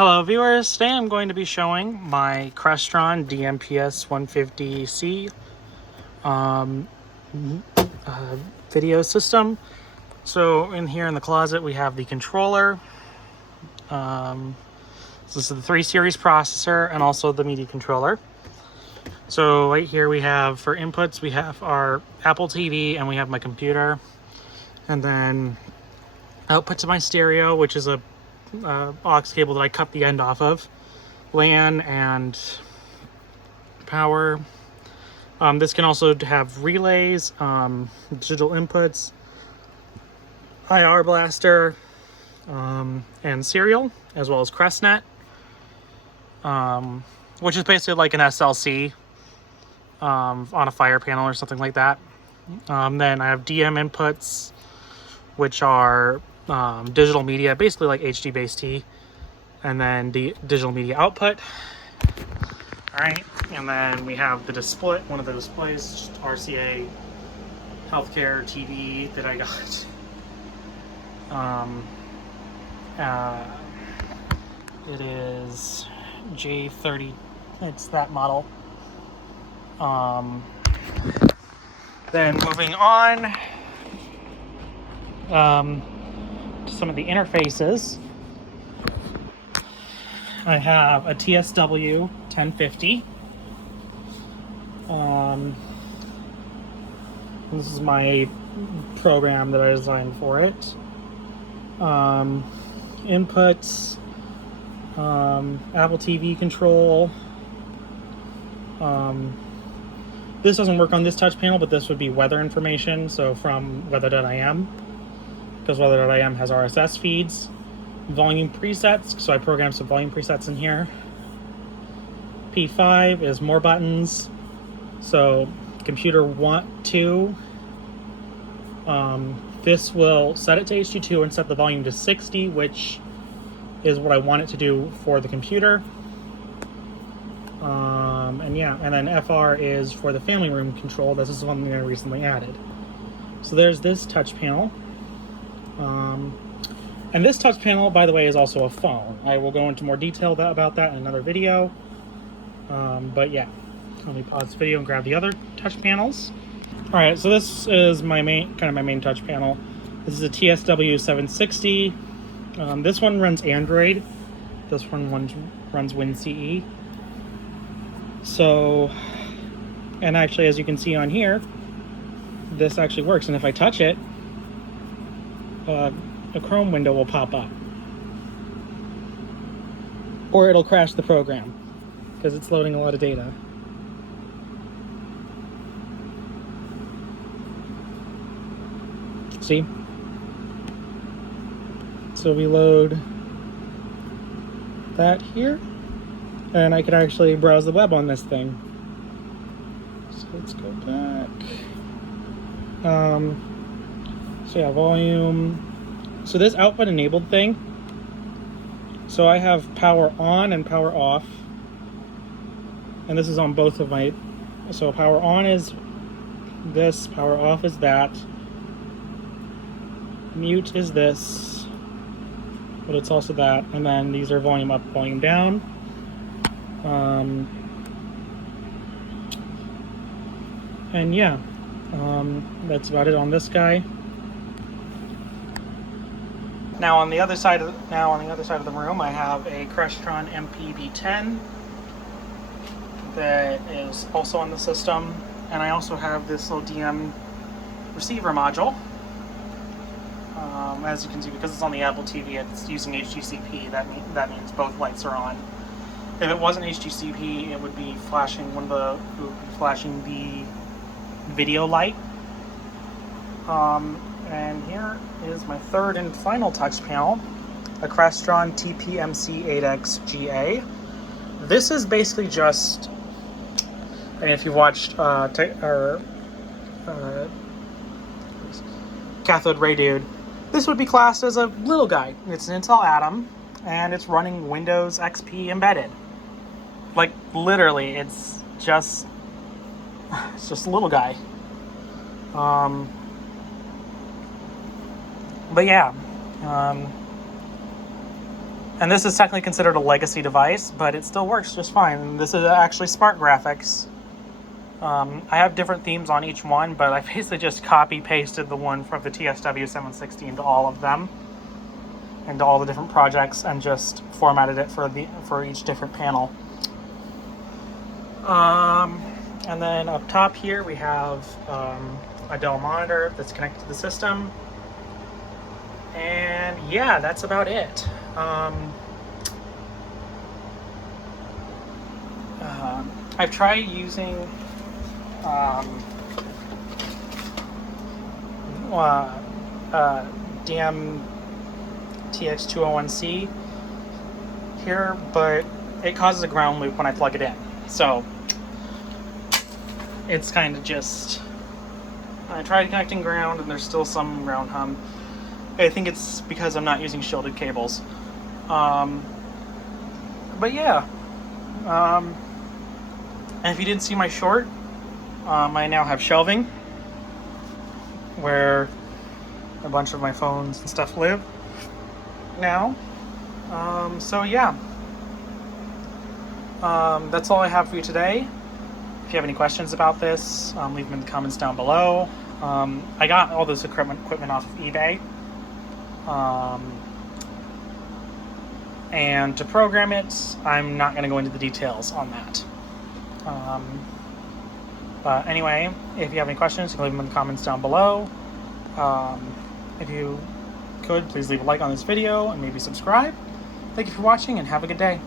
Hello viewers, today I'm going to be showing my Crestron DMPS 150C video system. So in here in the closet we have the controller, this is the 3 series processor and also the media controller. So right here we have, for inputs, we have our Apple TV and we have my computer. And then output to my stereo, which is a aux cable that I cut the end off of, LAN and power. This can also have relays, digital inputs, IR blaster, and serial, as well as CrestNet, which is basically like an SLC on a Fire panel or something like that. Then I have DM inputs, which are digital media, basically like HD base T, and then the digital media output. All right, and then we have the display, one of the displays, just RCA healthcare TV that I got. It is J30, it's that model. Then moving on to some of the interfaces, I have a TSW 1050. This is my program that I designed for it. Inputs, Apple TV control. This doesn't work on this touch panel, but this would be weather information, so from weather.im, because weather.im has RSS feeds. Volume presets, so I programmed some volume presets in here. P5 is more buttons, so computer 2. This will set it to HD2 and set the volume to 60, which is what I want it to do for the computer. And then FR is for the family room control. This is one thing I recently added. So there's this touch panel. And this touch panel, by the way, is also a phone. I will go into more detail about that in another video. But yeah, let me pause the video and grab the other touch panels. All right, so this is my main touch panel. This is a TSW 760. This one runs Android. This one runs WinCE. So, and actually, as you can see on here, this actually works. And if I touch it, a Chrome window will pop up, or it'll crash the program because it's loading a lot of data. See? So we load that here, and I could actually browse the web on this thing. So let's go back. So yeah, volume. So this output enabled thing, so I have power on and power off, and this is on both of my, so power on is this, power off is that, mute is this, but it's also that, and then these are volume up, volume down. And yeah, that's about it on this guy. Now on the other side of the room, I have a Crestron MPB10 that is also on the system, and I also have this little DM receiver module. As you can see, because it's on the Apple TV, it's using HDCP. That means both lights are on. If it wasn't HDCP, it would be flashing the video light. And here is my third and final touch panel, a Crestron TPMC8X GA. This is basically just, I mean, if you've watched Cathode Ray Dude, this would be classed as a little guy. It's an Intel Atom, and it's running Windows XP embedded. Like, literally, it's just a little guy. But yeah, And this is technically considered a legacy device, but it still works just fine. This is actually Smart Graphics. I have different themes on each one, but I basically just copy pasted the one from the TSW 760 into all of them, into all the different projects, and just formatted it for each different panel. And then up top here we have a Dell monitor that's connected to the system. And yeah, that's about it. I've tried using DMTX201C here, but it causes a ground loop when I plug it in. So it's kind of just, I tried connecting ground and there's still some ground hum. I think it's because I'm not using shielded cables. But yeah. And if you didn't see my short, I now have shelving where a bunch of my phones and stuff live now. So yeah. That's all I have for you today. If you have any questions about this, leave them in the comments down below. I got all this equipment off of eBay. And to program it, I'm not going to go into the details on that. But anyway, if you have any questions, you can leave them in the comments down below. If you could, please leave a like on this video and maybe subscribe. Thank you for watching and have a good day.